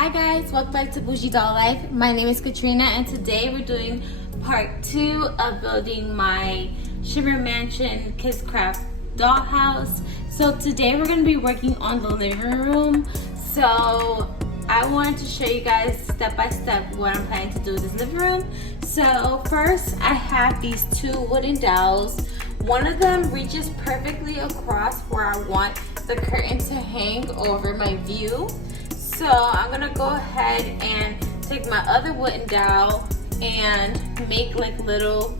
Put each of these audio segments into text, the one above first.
Hi guys, welcome back to Bougie Doll Life. My name is Katrina and today we're doing part 2 of building my Shimmer Mansion Kids Kraft dollhouse. So today we're going to be working on the living room. So I wanted to show you guys step by step what I'm planning to do with this living room. So first I have these two wooden dowels. One of them reaches perfectly across where I want the curtain to hang over my view. So I'm gonna go ahead and take my other wooden dowel and make like little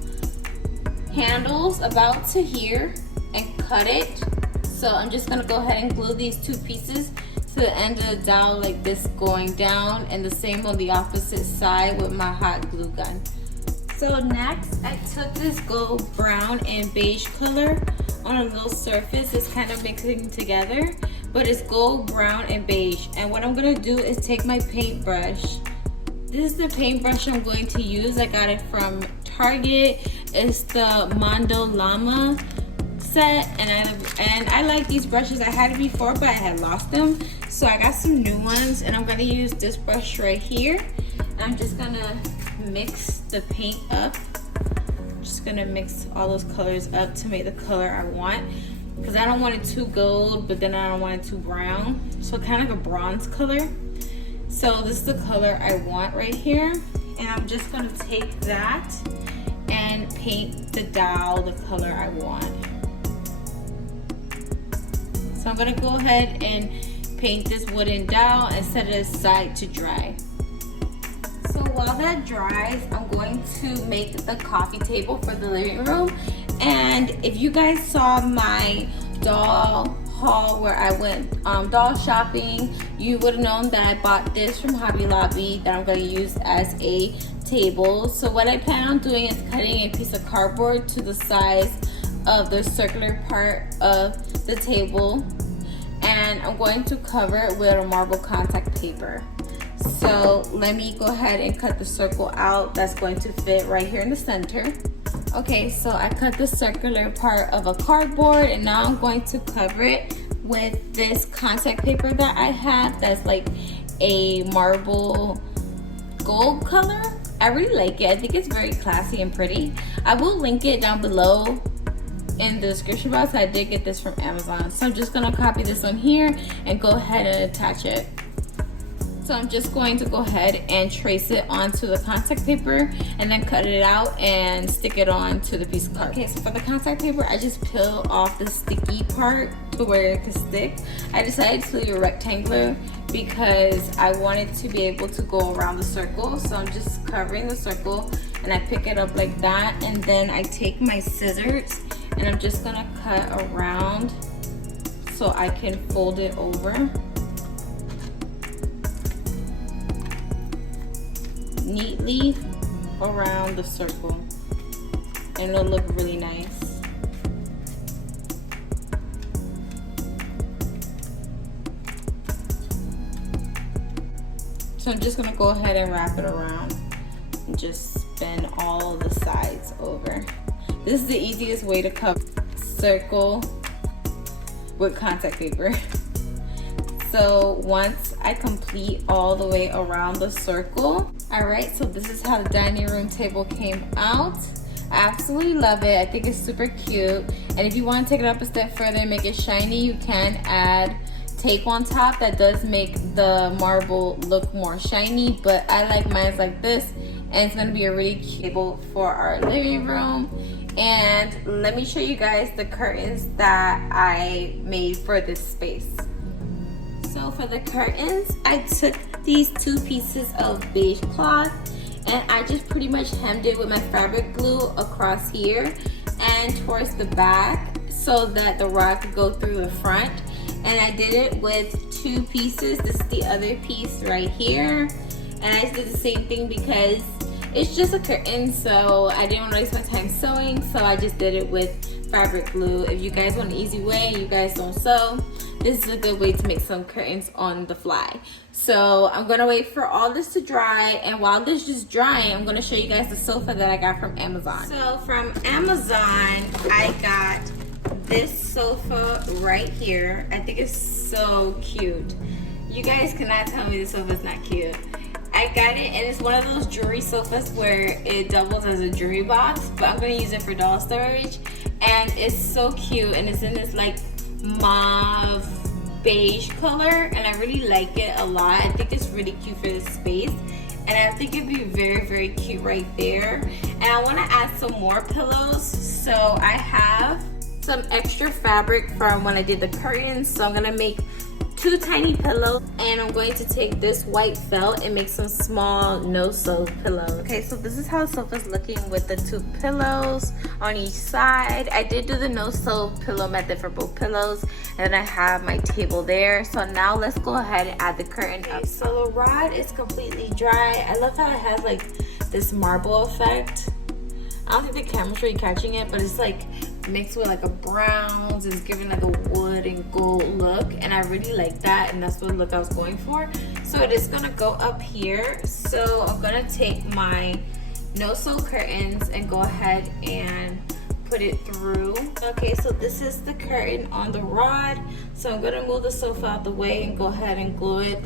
handles about to here and cut it. So I'm just gonna go ahead and glue these two pieces to the end of the dowel like this going down, and the same on the opposite side with my hot glue gun. So next I took this gold brown and beige color on a little surface. It's kind of mixing together, but it's gold, brown, and beige. And what I'm gonna do is take my paintbrush. This is the paintbrush I'm going to use. I got it from Target. It's the Mondo Llama set, and I like these brushes. I had it before, but I had lost them. So I got some new ones, and I'm gonna use this brush right here. I'm just gonna mix the paint up. Just gonna mix all those colors up to make the color I want, because I don't want it too gold, but then I don't want it too brown. So kind of like a bronze color. So this is the color I want right here. And I'm just gonna take that and paint the dowel the color I want. So I'm gonna go ahead and paint this wooden dowel and set it aside to dry. So while that dries, I'm going to make the coffee table for the living room. And if you guys saw my doll haul where I went doll shopping, you would have known that I bought this from Hobby Lobby that I'm going to use as a table. So what I plan on doing is cutting a piece of cardboard to the size of the circular part of the table, and I'm going to cover it with a marble contact paper. So let me go ahead and cut the circle out that's going to fit right here in the center. Okay, so I cut the circular part of a cardboard, and now I'm going to cover it with this contact paper that I have that's like a marble gold color. I really like it. I think it's very classy and pretty. I will link it down below in the description box. I did get this from Amazon. So I'm just gonna copy this on here and go ahead and attach it. So I'm just going to go ahead and trace it onto the contact paper and then cut it out and stick it on to the piece of cardboard. Okay, so for the contact paper, I just peel off the sticky part to where it can stick. I decided to leave it rectangular because I wanted to be able to go around the circle. So I'm just covering the circle and I pick it up like that, and then I take my scissors and I'm just gonna cut around so I can fold it over neatly around the circle, and it'll look really nice. So I'm just gonna go ahead and wrap it around and just spin all the sides over. This is the easiest way to cover circle with contact paper. So once I complete all the way around the circle, all right, so this is how the dining room table came out. I absolutely love it. I think it's super cute. And if you want to take it up a step further and make it shiny, you can add tape on top. That does make the marble look more shiny, but I like mine like this, and it's gonna be a really cute table for our living room. And let me show you guys the curtains that I made for this space. So for the curtains, I took these two pieces of beige cloth and I just pretty much hemmed it with my fabric glue across here and towards the back so that the rod could go through the front. And I did it with two pieces. This is the other piece right here. And I just did the same thing because it's just a curtain, so I didn't want to waste my time sewing, so I just did it with fabric glue. If you guys want an easy way, you guys don't sew, this is a good way to make some curtains on the fly. So I'm gonna wait for all this to dry, and while this is drying, I'm gonna show you guys the sofa that I got from Amazon. So from Amazon, I got this sofa right here. I think it's so cute. You guys cannot tell me this sofa's not cute. I got it, and it's one of those jewelry sofas where it doubles as a jewelry box, but I'm gonna use it for doll storage. And it's so cute, and it's in this like mauve beige color, and I really like it a lot. I think it's really cute for this space, and I think it'd be very, very cute right there. And I want to add some more pillows, so I have some extra fabric from when I did the curtains, so I'm gonna make 2 tiny pillows, and I'm going to take this white felt and make some small no-sew pillows. Okay, so this is how the sofa's looking with the 2 pillows on each side. I did do the no-sew pillow method for both pillows, and then I have my table there. So now let's go ahead and add the curtain. Okay, so the rod is completely dry. I love how it has like this marble effect. I don't think the camera's really catching it, but it's like mixed with like a browns. It's giving like a wood and gold look, and I really like that, and that's the look I was going for. So it is gonna go up here. So I'm gonna take my no-sew curtains and go ahead and put it through. Okay, so this is the curtain on the rod. So I'm gonna move the sofa out the way and go ahead and glue it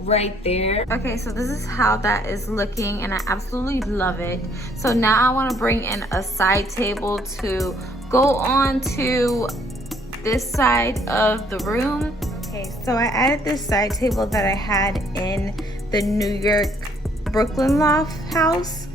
right there. Okay, so this is how that is looking, and I absolutely love it. So now I want to bring in a side table to go on to this side of the room. Okay, so I added this side table that I had in the New York Brooklyn loft house,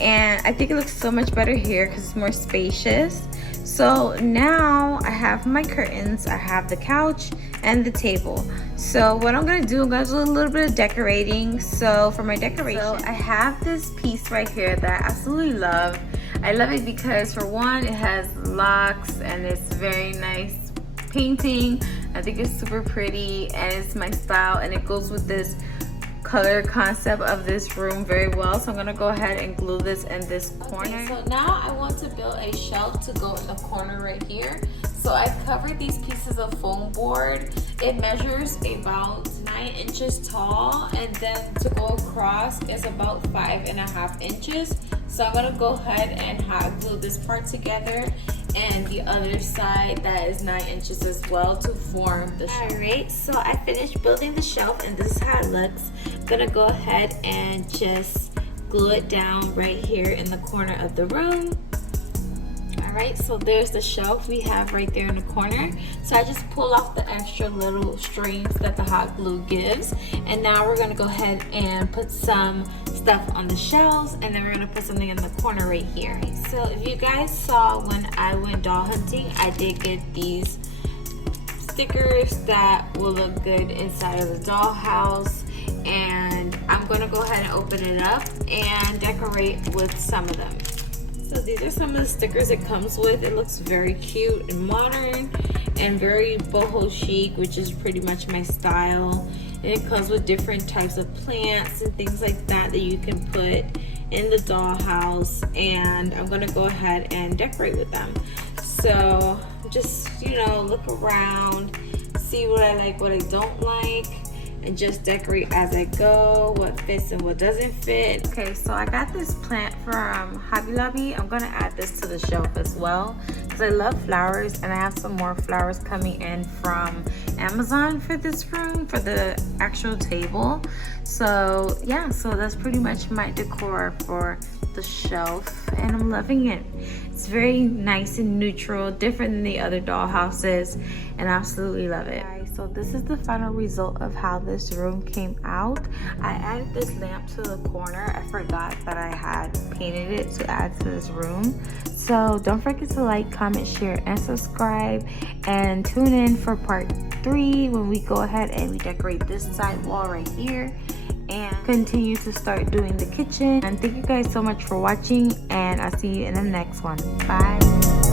and I think it looks so much better here because it's more spacious. So now I have my curtains, I have the couch and the table. So what I'm gonna do, I'm gonna do a little bit of decorating. So for my decoration, so I have this piece right here that I absolutely love. I love it because for one, it has locks and it's very nice painting. I think it's super pretty and it's my style, and it goes with this color concept of this room very well. So I'm gonna go ahead and glue this in this corner. Okay, so now I want to build a shelf to go in the corner right here. So I covered these pieces of foam board. It measures about 9 inches tall, and then to go across is about 5.5 inches. So I'm gonna go ahead and hot glue this part together, and the other side that is 9 inches as well, to form the shelf. Alright, so I finished building the shelf, and this is how it looks. I'm gonna go ahead and just glue it down right here in the corner of the room. Alright, so there's the shelf we have right there in the corner. So I just pull off the extra little strings that the hot glue gives, and now we're gonna go ahead and put some stuff on the shelves, and then we're gonna put something in the corner right here. So if you guys saw when I went doll hunting, I did get these stickers that will look good inside of the dollhouse, and I'm gonna go ahead and open it up and decorate with some of them. So these are some of the stickers it comes with. It looks very cute and modern and very boho chic, which is pretty much my style. And it comes with different types of plants and things like that that you can put in the dollhouse, and I'm gonna go ahead and decorate with them. So just, you know, look around, see what I like, what I don't like, and just decorate as I go, what fits and what doesn't fit. Okay, so I got this plant from Hobby Lobby. I'm gonna add this to the shelf as well because I love flowers, and I have some more flowers coming in from Amazon for this room, for the actual table. So yeah, so that's pretty much my decor for the shelf, and I'm loving it. It's very nice and neutral, different than the other doll houses, and I absolutely love it. So this is the final result of how this room came out. I added this lamp to the corner. I forgot that I had painted it to add to this room. So don't forget to like, comment, share, and subscribe, and tune in for part 3 when we go ahead and we decorate this side wall right here and continue to start doing the kitchen. And thank you guys so much for watching, and I'll see you in the next one. Bye.